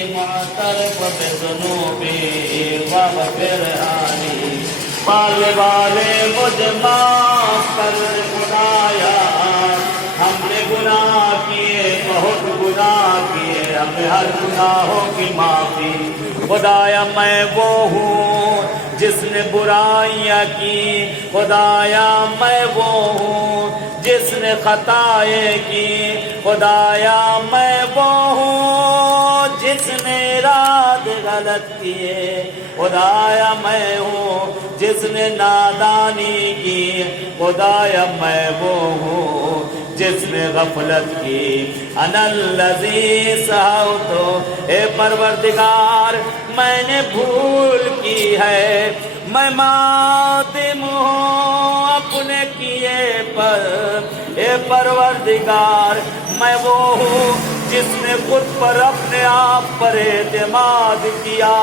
معترف بذنوبی واغفر حالی پالنے والے مجھ معاف کر خدایا ہم نے گناہ کیے بہت گناہ کیے ہمیں ہر گناہوں کی معافی خدایا میں وہ ہوں جس نے برائیاں کی خدایا میں وہ ہوں جس نے خطائیں کی خدایا میں وہ ہوں جس نے اراد غلط کیے خدایا میں ہوں جس نے نادانی کی خدایا میں وہ ہوں جس نے غفلت کی انا الذی سہوت اے پروردگار میں نے بھول کی ہے میں مادم ہوں اپنے کیے پر اے پروردگار میں وہ ہوں جس نے خود پر اپنے آپ پر اعتماد کیا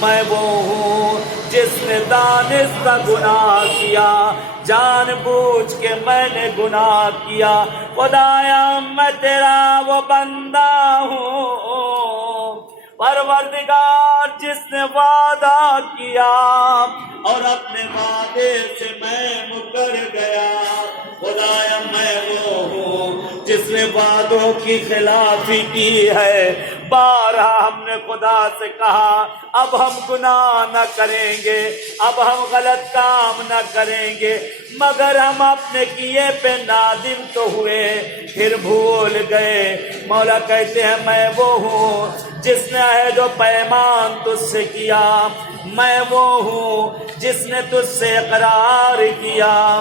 میں وہ ہوں جس نے دانستہ گناہ کیا جان بوجھ کے میں نے گناہ کیا خدایا میں تیرا وہ بندہ ہوں پروردگار جس نے وعدہ کیا اور اپنے وعدے سے میں مکر گیا خدایا میں وہ ہوں جس نے وعدوں کی خلافی کی ہے بارہا ہم نے خدا سے کہا اب ہم گناہ نہ کریں گے اب ہم غلط کام نہ کریں گے مگر ہم اپنے کیے پہ نادم تو ہوئے پھر بھول گئے مولا کہتے ہیں میں وہ ہوں جس نے عہد و پیمان تجھ سے کیا میں وہ ہوں جس نے تجھ سے اقرار کیا